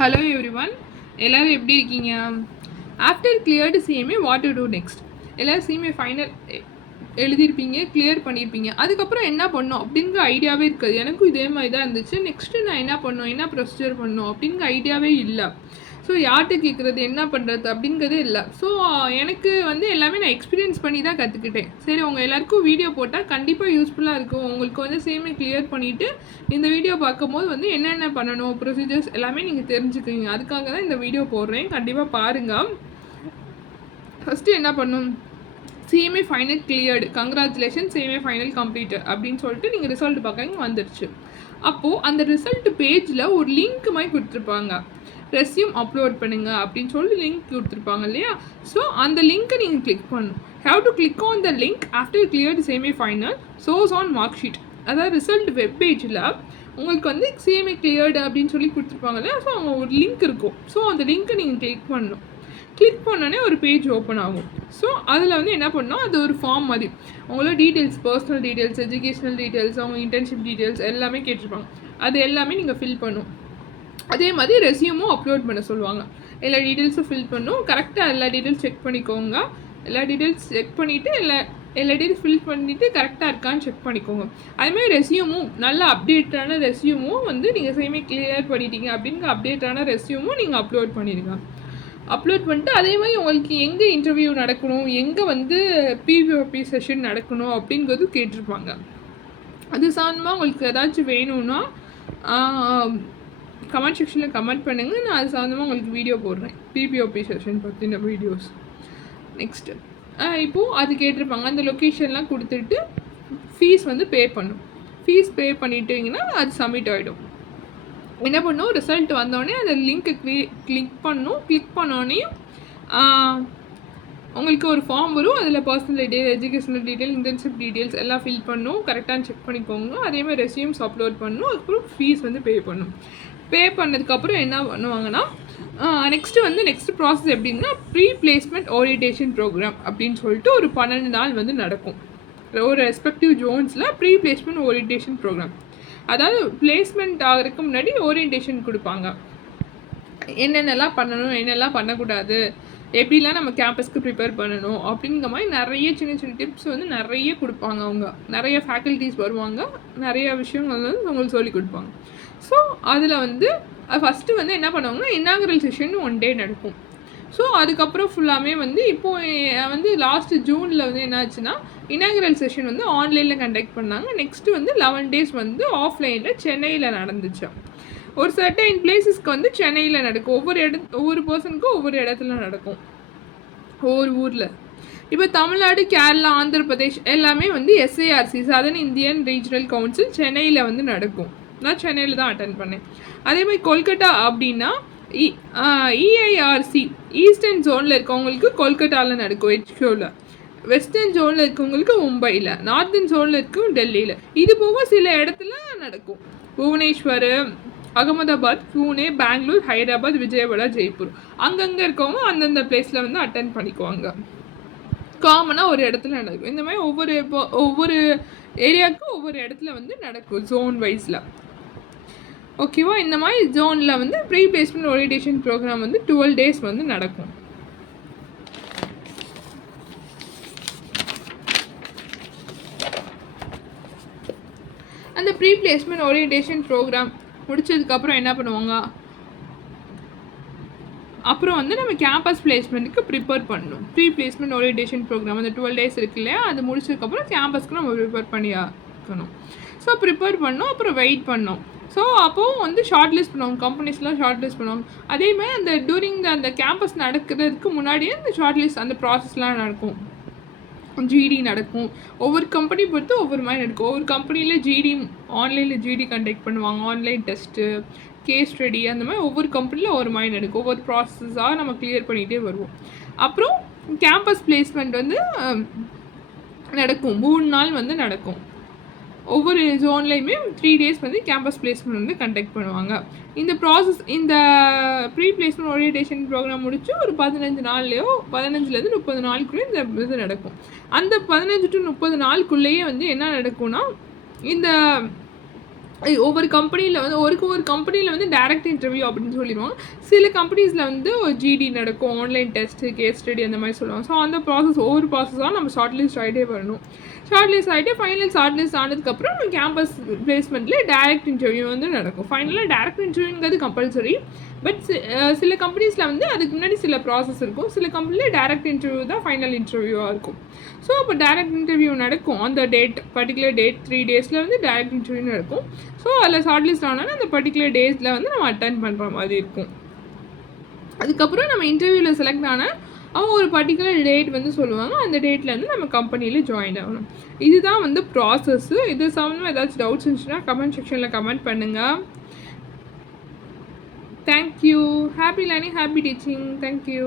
Hello everyone, எல்லோரும் எப்படி இருக்கீங்க? After cleared CMA what to do next? எல்லோரும் சிஎம்ஏ ஃபைனல் எழுதியிருப்பீங்க, கிளியர் பண்ணியிருப்பீங்க. அதுக்கப்புறம் என்ன பண்ணணும் அப்படிங்கிற ஐடியாவே இருக்காது. எனக்கும் இதே மாதிரி தான் இருந்துச்சு. நெக்ஸ்ட்டு நான் என்ன பண்ணணும், என்ன ப்ரொசீஜர் பண்ணணும் அப்படிங்கிற ஐடியாவே இல்லை. ஸோ யார்கிட்ட கேட்குறது, என்ன பண்ணுறது அப்படிங்கிறதே இல்லை. ஸோ எனக்கு எல்லாமே நான் எக்ஸ்பீரியன்ஸ் பண்ணி தான் கற்றுக்கிட்டேன். சரி, உங்கள் எல்லாருக்கும் வீடியோ போட்டால் கண்டிப்பாக யூஸ்ஃபுல்லாக இருக்கும். உங்களுக்கு சிஎம்ஏ கிளியர் பண்ணிவிட்டு இந்த வீடியோ பார்க்கும்போது என்னென்ன பண்ணணும், ப்ரொசீஜர்ஸ் எல்லாமே நீங்கள் தெரிஞ்சுக்குவீங்க. அதுக்காக தான் இந்த வீடியோ போடுறேன். கண்டிப்பாக பாருங்கள். ஃபஸ்ட்டு என்ன பண்ணணும், CMA final cleared, congratulation CMA final completed அப்படின்னு சொல்லிட்டு நீங்கள் ரிசல்ட் பார்க்குறீங்க, வந்துடுச்சு. அப்போது அந்த ரிசல்ட் பேஜில் ஒரு லிங்க் மாதிரி கொடுத்துருப்பாங்க. ரெஸ்யூம் அப்லோட் பண்ணுங்க அப்படின்னு சொல்லி லிங்க் கொடுத்துருப்பாங்க இல்லையா? ஸோ அந்த லிங்க்கை நீங்கள் கிளிக் பண்ணணும். Have to click on the link after cleared CMA final source on mark sheet. அதாவது ரிசல்ட் வெப் பேஜில் உங்களுக்கு சிஎம்ஏ கிளியர்டு அப்படின்னு சொல்லி கொடுத்துருப்பாங்க இல்லையா? ஸோ அங்கே ஒரு லிங்க் இருக்கும். ஸோ அந்த லிங்க்கை நீங்கள் கிளிக் பண்ணணும். கிளிக் பண்ணோன்னே ஒரு பேஜ் ஓப்பன் ஆகும். ஸோ அதில் என்ன பண்ணணும், அது ஒரு ஃபார்ம் மாதிரி உங்களோட details, personal details, educational details, அவங்க இன்டர்ன்ஷிப் டீட்டெயில்ஸ் எல்லாமே கேட்டிருப்பாங்க. அது எல்லாமே நீங்கள் ஃபில் பண்ணணும். அதே மாதிரி ரெஸ்யூமும் அப்லோட் பண்ண சொல்லுவாங்க. எல்லா டீட்டெயில்ஸும் ஃபில் பண்ணணும். கரெக்டாக எல்லா டீட்டெயில்ஸ் செக் பண்ணிக்கோங்க. எல்லா டீட்டெயில்ஸ் செக் பண்ணிவிட்டு எல்லா டீட்டெயில்ஸ் ஃபில் பண்ணிவிட்டு கரெக்டாக இருக்கான்னு செக் பண்ணிக்கோங்க. அதேமாதிரி ரெஸ்யூமும் நல்ல அப்டேட்டான ரெஸ்யூமும் நீங்கள் சிஎம்ஏ கிளியர் பண்ணிட்டீங்க அப்படிங்கிற அப்டேட்டான ரெஸ்யூமும் நீங்கள் அப்லோட் பண்ணிடுங்க. அப்லோட் பண்ணிட்டு அதே மாதிரி உங்களுக்கு எங்கே இன்டர்வியூ நடக்கணும், எங்கே பிவிஓபி செஷன் நடக்கணும் அப்படிங்கிறது கேட்டிருப்பாங்க. அது சார்ந்தமாக உங்களுக்கு ஏதாச்சும் வேணும்னா கமெண்ட் செக்ஷனில் கமெண்ட் பண்ணுங்கள். நான் அது சார்ந்தமாக உங்களுக்கு வீடியோ போடுறேன், பிபிஓபி செஷன் பற்றின வீடியோஸ். நெக்ஸ்ட்டு இப்போது அது கேட்டிருப்பாங்க. அந்த லொக்கேஷன்லாம் கொடுத்துட்டு ஃபீஸ் பே பண்ணும். ஃபீஸ் பே பண்ணிட்டீங்கன்னா அது சப்மிட் ஆகிடும். என்ன பண்ணும், ரிசல்ட் வந்தோடனே அந்த லிங்க்கு கிளிக் பண்ணும். கிளிக் பண்ணோடனே உங்களுக்கு ஒரு ஃபார்ம் வரும். அதில் personal detail, educational detail, internship details எல்லாம் ஃபில் பண்ணும். கரெக்டாக செக் பண்ணிக்கோங்க. அதேமாதிரி ரெஸ்யூம்ஸ் அப்லோட் பண்ணணும். அதுக்கப்புறம் ஃபீஸ் பே பண்ணணும். பே பண்ணதுக்கப்புறம் என்ன பண்ணுவாங்கன்னா, நெக்ஸ்ட்டு ப்ராசஸ் எப்படின்னா, ப்ரீ பிளேஸ்மெண்ட் ஓரியன்டேஷன் ப்ரோக்ராம் அப்படின்னு சொல்லிட்டு ஒரு 12 நாள் நடக்கும். ஒரு ரெஸ்பெக்டிவ் ஜோன்ஸில் ப்ரீ பிளேஸ்மெண்ட் ஓரியன்டேஷன் ப்ரோக்ராம். அதாவது பிளேஸ்மெண்ட் ஆகிறதுக்கு முன்னாடி ஓரியன்டேஷன் கொடுப்பாங்க. என்னென்னலாம் பண்ணணும், என்னெல்லாம் பண்ணக்கூடாது, எப்படிலாம் நம்ம கேம்பஸ்க்கு ப்ரிப்பேர் பண்ணணும் அப்படிங்கிற மாதிரி நிறைய சின்ன சின்ன டிப்ஸ் நிறைய கொடுப்பாங்க. அவங்க நிறைய ஃபேக்கல்ட்டிஸ் வருவாங்க, நிறைய விஷயங்கள் உங்களுக்கு சொல்லிக் கொடுப்பாங்க. ஸோ அதில் ஃபஸ்ட்டு என்ன பண்ணுவாங்கன்னா, இன்னாகுரல் செஷன் 1 டே நடக்கும். ஸோ அதுக்கப்புறம் ஃபுல்லாமே இப்போது லாஸ்ட்டு ஜூனில் என்ன ஆச்சுன்னா, இனாகுரல் செஷன் ஆன்லைனில் கண்டக்ட் பண்ணாங்க. நெக்ஸ்ட்டு 11 டேஸ் ஆஃப்லைனில் சென்னையில் நடந்துச்சு. ஒரு சர்டைன் பிளேஸஸ்க்கு சென்னையில் நடக்கும். ஒவ்வொரு பர்சனுக்கும் ஒவ்வொரு இடத்துல நடக்கும், ஒவ்வொரு ஊரில். இப்போ தமிழ்நாடு, கேரளா, ஆந்திர பிரதேஷ் எல்லாமே SIRC, southern Indian regional council சென்னையில் நடக்கும். நான் சென்னையில் தான் அட்டன் பண்ணேன். அதே மாதிரி கொல்கட்டா அப்படின்னா இஐஆர்சி, ஈஸ்டர்ன் ஜோனில் இருக்கவங்களுக்கு கொல்கட்டாவில் நடக்கும் ஹெச்கியூவில். வெஸ்டர்ன் ஜோனில் இருக்கவங்களுக்கு மும்பையில், நார்த்தன் ஜோனில் இருக்கும் டெல்லியில். இது போக சில இடத்துல நடக்கும். புவனேஸ்வர், அகமதாபாத், பூனே, பெங்களூர், ஹைதராபாத், விஜயவாடா, ஜெய்ப்பூர், அங்கங்கே இருக்கவங்க அந்தந்த பிளேஸில் அட்டன் பண்ணிக்குவாங்க. காமனாக ஒரு இடத்துல நடக்கும். இந்த மாதிரி ஒவ்வொரு ஏரியாவுக்கும் ஒவ்வொரு இடத்துல நடக்கும் ஜோன் வைஸில். ஓகேவா? இந்த மாதிரி ஜோனில் pre placement orientation program 12 days நடக்கும். அந்த ப்ரீ பிளேஸ்மெண்ட் ஓரியன்டேஷன் ப்ரோக்ராம் முடிச்சதுக்கப்புறம் என்ன பண்ணுவாங்க, அப்புறம் நம்ம கேம்பஸ் பிளேஸ்மெண்ட்டுக்கு ப்ரிப்பேர் பண்ணணும். ப்ரீ பிளேஸ்மெண்ட் ஓரியன்டேஷன் ப்ரோக்ராம் அந்த 12 டேஸ் இருக்கு இல்லையா, அது முடிச்சதுக்கப்புறம் கேம்பஸ்க்கு நம்ம ப்ரிப்பேர் பண்ணி ஆக்கணும். ஸோ ப்ரிப்பேர் பண்ணோம், அப்புறம் வெயிட் பண்ணோம். ஸோ அப்போது ஷார்ட் லிஸ்ட் பண்ணுவாங்க, கம்பெனிஸ்லாம் ஷார்ட் லிஸ்ட் பண்ணுவாங்க. அதேமாதிரி அந்த கேம்பஸ் நடக்கிறதுக்கு முன்னாடியே அந்த ஷார்ட் லிஸ்ட் அந்த ப்ராசஸ்லாம் நடக்கும். ஜிடி நடக்கும். ஒவ்வொரு கம்பெனி பொறுத்து ஒவ்வொரு மாதிரி நடக்கும். ஒவ்வொரு கம்பெனியில் ஆன்லைனில் ஜிடி கண்டக்ட் பண்ணுவாங்க, ஆன்லைன் டெஸ்ட்டு, கேஸ் ஸ்டடி, அந்த மாதிரி ஒவ்வொரு கம்பெனியில் ஒரு மாதிரி நடக்கும். ஒவ்வொரு ப்ராசஸாக நம்ம கிளியர் பண்ணிகிட்டே வருவோம். அப்புறம் கேம்பஸ் பிளேஸ்மெண்ட் நடக்கும். 3 நாள் நடக்கும். ஒவ்வொரு ஜோன்லேயுமே 3 டேஸ் கேம்பஸ் பிளேஸ்மெண்ட் கண்டக்ட் பண்ணுவாங்க. இந்த ப்ராசஸ், இந்த ப்ரீ பிளேஸ்மெண்ட் ஓரியன்டேஷன் ப்ரோக்ராம் முடிச்சு ஒரு 15 நாள்லையோ 15லேருந்து 30 நாளுக்குள்ளே இந்த இது நடக்கும். அந்த 15 to 30 நாளுக்குள்ளேயே என்ன நடக்கும்னா, இந்த ஒவ்வொரு கம்பெனியில் வந்து ஒரு கம்பெனியில் வந்து டைரக்ட் இன்டர்வியூ அப்படின்னு சொல்லிடுவாங்க. சில கம்பெனிஸில் வந்து ஒரு ஜிடி நடக்கும், ஆன்லைன் டெஸ்ட்டு, கேஸ் ஸ்டடி அந்த மாதிரி சொல்லுவாங்க. ஸோ அந்த ப்ராசஸ் ஒவ்வொரு ப்ராசஸாக நம்ம ஷார்ட் லிஸ்ட் ஆகிட்டே வரணும். ஷார்ட் லிஸ்ட் ஆகிட்டு ஃபைனல் ஷார்ட் லிஸ்ட் ஆனதுக்கப்புறம் நம்ம கேம்பஸ் பிளேஸ்மெண்ட்டில் டைரக்ட் இன்டர்வியூ வந்து நடக்கும். ஃபைனலாக டைரக்ட் இன்டர்வியூங்கிறது கம்பல்சரி. பட் சில கம்பெனிஸில் வந்து அதுக்கு முன்னாடி சில ப்ராசஸ் இருக்கும். சில கம்பெனியில் டைரக்ட் இன்டர்வியூ தான் ஃபைனல் இன்டர்வியூவாக இருக்கும். ஸோ அப்போ டைரக்ட் இன்டர்வியூ நடக்கும். அந்த பர்டிகுலர் டேட் 3 டேஸில் வந்து டைரக்ட் இன்டர்வியூ நடக்கும். ஸோ அதில் ஷார்ட் லிஸ்ட் ஆனாலும் அந்த பர்டிகுலர் டேஸில் வந்து நம்ம அட்டன் பண்ணுற மாதிரி இருக்கும். அதுக்கப்புறம் நம்ம இன்டர்வியூவில் செலக்ட் ஆனால் அவங்க ஒரு பர்டிகுலர் டேட் வந்து சொல்லுவாங்க. அந்த டேட்டில் வந்து நம்ம கம்பெனியில் ஜாயின் ஆகணும். இதுதான் வந்து ப்ராசஸ்ஸு. இது சம்மந்தமாக ஏதாச்சும் டவுட்ஸ் இருந்துச்சுன்னா கமெண்ட் செக்ஷனில் கமெண்ட் பண்ணுங்கள். Thank you. Happy learning, happy teaching. Thank you.